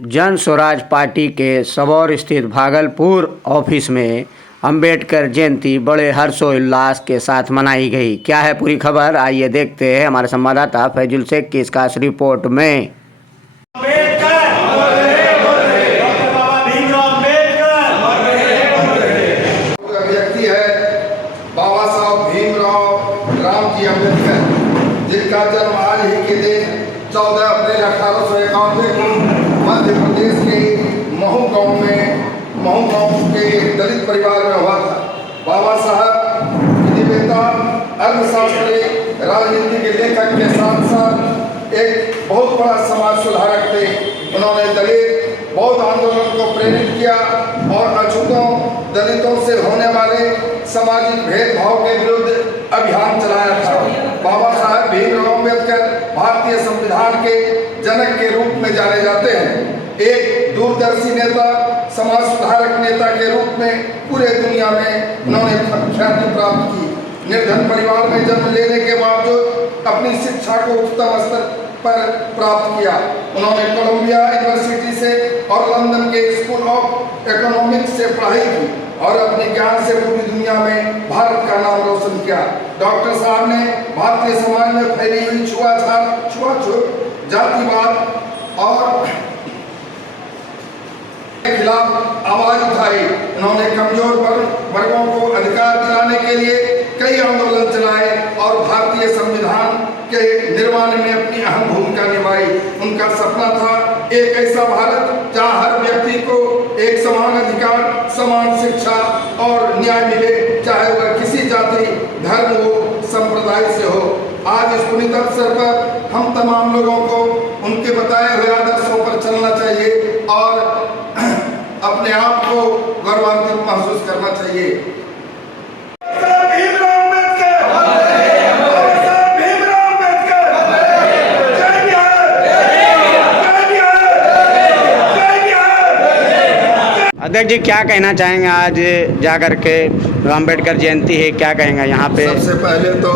जन स्वराज पार्टी के सबौर स्थित भागलपुर ऑफिस में अंबेडकर जयंती बड़े हर्षोल्लास के साथ मनाई गई। क्या है पूरी खबर, आइए देखते हैं हमारे संवाददाता फैजुल शेख की इस खास रिपोर्ट में। व्यक्ति है बाबा साहब भीमराव रामजी अम्बेडकर, जिनका जन्म आज ही के दिन 14 अप्रैल 1891 को मध्य प्रदेश के महू गांव के एक दलित परिवार में हुआ था। बाबा साहब विधिवेता, अर्थशास्त्री, राजनीति के लेखक के साथ साथ एक बहुत बड़ा समाज सुधारक थे। उन्होंने दलित बौद्ध आंदोलन को प्रेरित किया और अछूतों दलितों से होने वाले सामाजिक भेदभाव के विरुद्ध अभियान चलाया था। बाबा साहब भीमराव अम्बेडकर भारतीय संविधान के जनक के रूप में जाने जाते हैं। एक दूरदर्शी नेता, समाज सुधारक नेता के रूप में पूरे दुनिया में उन्होंने ख्याति प्राप्त की। निर्धन परिवार में जन्म लेने के बावजूद अपनी शिक्षा को उच्चतम स्तर पर प्राप्त किया। उन्होंने कोलंबिया यूनिवर्सिटी से और लंदन के स्कूल ऑफ इकोनॉमिक्स से पढ़ाई की और अपने ज्ञान से पूरी दुनिया में भारत का नाम रोशन किया। डॉक्टर साहब ने भारतीय समाज में फैली हुई छुआछूत, जातिवाद और के खिलाफ आवाज उठाई। उन्होंने कमजोर वर्गों को अधिकार दिलाने के लिए कई आंदोलन चलाए और भारतीय संविधान के निर्माण में अपनी अहम भूमिका निभाई। उनका सपना था एक ऐसा भारत जहां हर व्यक्ति को एक समान अधिकार, समान शिक्षा और न्याय मिले, चाहे वह किसी जाति, धर्म हो, संप्रदाय से हो। आज इस पुनीत अवसर पर हम तमाम लोगों को उनके बताए हुए आदर्शों पर चलना चाहिए और अपने आप को गौरवान्वित महसूस करना चाहिए। अध्यक्ष जी, क्या कहना चाहेंगे आज जाकर के अंबेडकर जयंती है, क्या कहेंगे यहाँ पे? सबसे पहले तो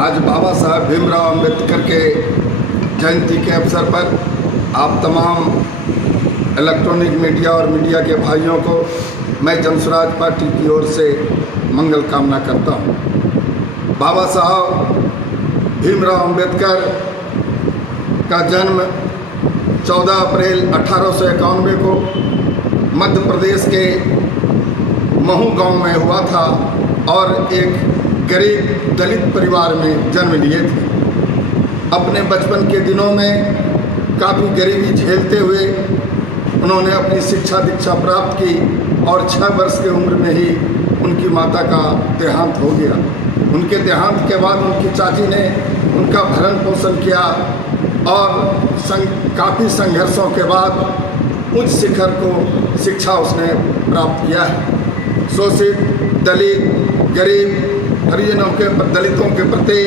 आज बाबा साहब भीमराव अम्बेडकर के जयंती के अवसर पर आप तमाम इलेक्ट्रॉनिक मीडिया और मीडिया के भाइयों को मैं जन स्वराज पार्टी की ओर से मंगल कामना करता हूँ। बाबा साहब भीमराव अम्बेडकर का जन्म 14 अप्रैल 1891 को मध्य प्रदेश के महू गांव में हुआ था और एक गरीब दलित परिवार में जन्म लिए थे। अपने बचपन के दिनों में काफ़ी गरीबी झेलते हुए उन्होंने अपनी शिक्षा दीक्षा प्राप्त की और 6 वर्ष की उम्र में ही उनकी माता का देहांत हो गया। उनके देहांत के बाद उनकी चाची ने उनका भरण पोषण किया और काफ़ी संघर्षों के बाद उच्च शिखर को शिक्षा उसने प्राप्त किया है। शोषित, दलित, गरीब, हरिजनों के दलितों के प्रति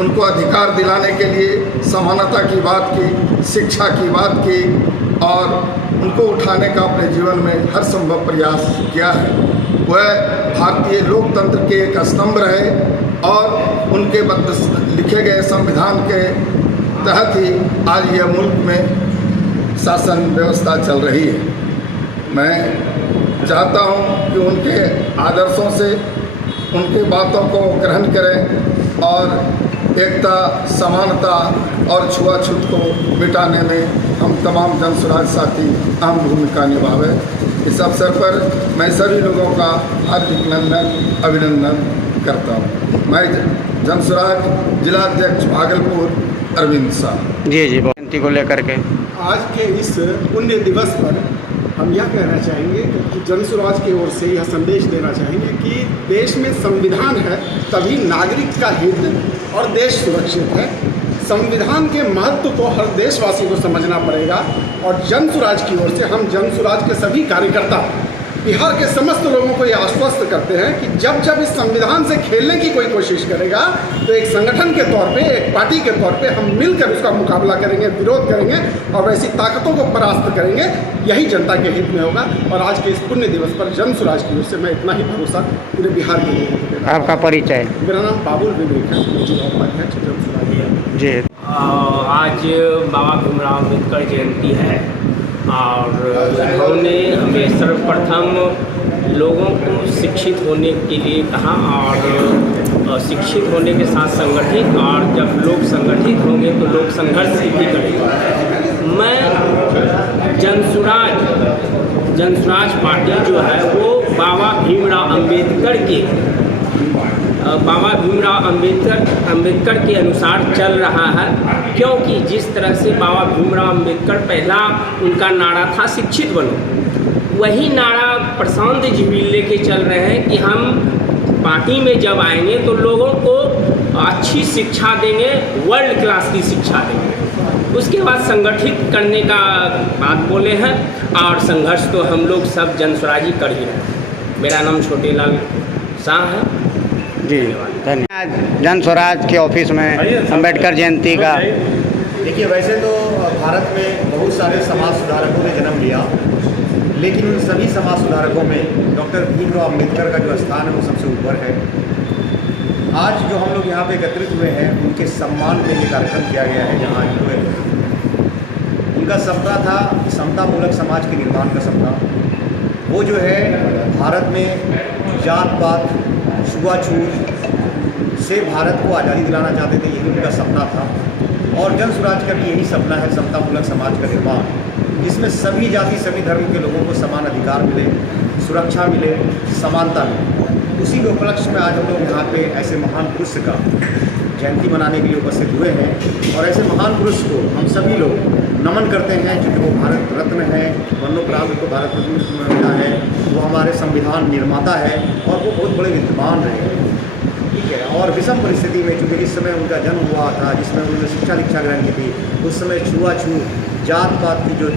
उनको अधिकार दिलाने के लिए समानता की बात की, शिक्षा की बात की और उनको उठाने का अपने जीवन में हर संभव प्रयास किया है। वह भारतीय लोकतंत्र के एक स्तंभ रहे और उनके लिखे गए संविधान के तहत ही आज यह मुल्क में शासन व्यवस्था चल रही है। मैं चाहता हूं कि उनके आदर्शों से, उनकी बातों को ग्रहण करें और एकता, समानता और छुआछूत को मिटाने में हम तमाम जन स्वराज साथी अहम भूमिका निभावें। इस अवसर पर मैं सभी लोगों का हार्दिक अभिनंदन करता हूँ। मैं जन स्वराज जिला अध्यक्ष भागलपुर अरविंद शाह। जी जयंती को लेकर के आज के इस पुण्य दिवस पर हम यह कहना चाहेंगे कि जन स्वराज की ओर से यह संदेश देना चाहेंगे कि देश में संविधान है तभी नागरिक का हित और देश सुरक्षित है। संविधान के महत्व को हर देशवासी को समझना पड़ेगा और जन स्वराज की ओर से हम जन स्वराज के सभी कार्यकर्ता बिहार के समस्त लोगों को यह आश्वस्त करते हैं कि जब इस संविधान से खेलने की कोई कोशिश करेगा तो एक संगठन के तौर पे, एक पार्टी के तौर पे हम मिलकर उसका मुकाबला करेंगे, विरोध करेंगे और वैसी ताकतों को परास्त करेंगे। यही जनता के हित में होगा। और आज के इस पुण्य दिवस पर जन स्वराज की ओर से मैं इतना ही भरोसा पूरे बिहार के लोगों को देता हूं। आपका परिचय? मेरा नाम बाबुल विवेक है, जिला उपाध्यक्ष जन स्वराज। जी आज बाबा भीमराव अम्बेडकर जयंती है और उन्होंने हमें सर्वप्रथम लोगों को शिक्षित होने के लिए कहा और शिक्षित होने के साथ संगठित, और जब लोग संगठित होंगे तो लोग संघर्ष भी करेंगे। मैं जनसुराज पार्टी जो है वो बाबा भीमराव अम्बेडकर के अनुसार चल रहा है, क्योंकि जिस तरह से बाबा भीमराव अम्बेडकर पहला उनका नारा था शिक्षित बनो, वही नारा प्रशांत जी भी लेके चल रहे हैं कि हम पार्टी में जब आएंगे तो लोगों को अच्छी शिक्षा देंगे, वर्ल्ड क्लास की शिक्षा देंगे। उसके बाद संगठित करने का बात बोले हैं और संघर्ष तो हम लोग सब जनसुराजी कर ही रहे हैं। मेरा नाम छोटेलाल शाह है जी, धन्यवाद। जनसुराज के ऑफिस में अम्बेडकर जयंती का देखिए, वैसे तो भारत में बहुत सारे समाज सुधारकों ने जन्म लिया, लेकिन उन सभी समाज सुधारकों में डॉक्टर भीमराव अम्बेडकर का जो स्थान है वो सबसे ऊपर है। आज जो हम लोग यहाँ पे एकत्रित हुए हैं उनके सम्मान में ये कार्यक्रम किया गया है। जहाँ हुए उनका सपना था समतामूलक समाज के निर्माण का सपना। वो जो है भारत में जात पात छुआछूत से भारत को आज़ादी दिलाना चाहते थे, यही उनका सपना था। और जनसुराज का भी यही सपना है, समतामूलक समाज का निर्माण, जिसमें सभी जाति सभी धर्म के लोगों को समान अधिकार मिले, सुरक्षा मिले, समानता मिले। उसी के उपलक्ष्य में आज हम लोग यहाँ पे ऐसे महान पुरुष का जयंती मनाने के लिए उपस्थित हुए हैं। और ऐसे महान पुरुष को हम सभी लोग नमन करते हैं, क्योंकि वो भारत रत्न है, मरणोपरांत को भारत रत्न मिला है। वो हमारे संविधान निर्माता है और वो बहुत बड़े विद्वान रहे हैं, ठीक है। और विषम परिस्थिति में, चूँकि जिस समय उनका जन्म हुआ था, जिसमें उन्होंने शिक्षा दीक्षा ग्रहण की थी, उस समय छुआछूत जात पात की जो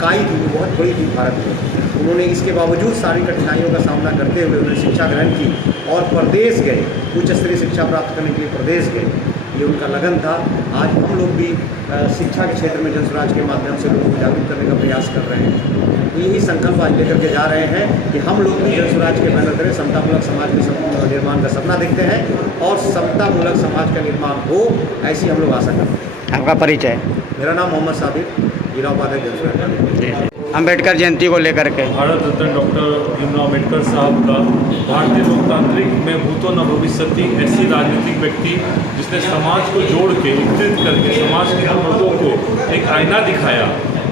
काई थी वो बहुत बड़ी थी भारत में। उन्होंने इसके बावजूद सारी कठिनाइयों का सामना करते हुए उन्होंने शिक्षा ग्रहण की और प्रदेश गए, उच्च स्तरीय शिक्षा प्राप्त करने के लिए प्रदेश गए। ये उनका लगन था। आज हम लोग भी शिक्षा के क्षेत्र में जनसुराज के माध्यम से लोगों को जागरूक करने का प्रयास कर रहे हैं। तो यही संकल्प आज लेकर के जा रहे हैं कि हम लोग भी जनसुराज के बैनर करें, समतामूलक समाज के निर्माण का सपना देखते हैं और समतामूलक समाज का निर्माण हो, ऐसी हम लोग आशा करते हैं। आपका परिचय? मेरा नाम मोहम्मद साबिर, जिला उपाध्यक्ष जनसुराज। अम्बेडकर जयंती को लेकर के भारत रत्न डॉक्टर भीमराव अम्बेडकर साहब का भारतीय लोकतांत्रिक में भूतो न भविष्यति ऐसी राजनीतिक व्यक्ति जिसने समाज को जोड़ के एकत्रित करके समाज के हर वर्गों को एक आईना दिखाया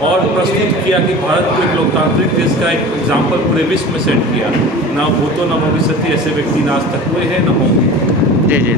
और प्रस्तुत किया कि भारत को एक लोकतांत्रिक देश का एक एग्जाम्पल पूरे विश्व में सेट किया। ना भूतो न भविष्यति ऐसे व्यक्ति ना आज तक हुए हैं न होंगे। जी जी।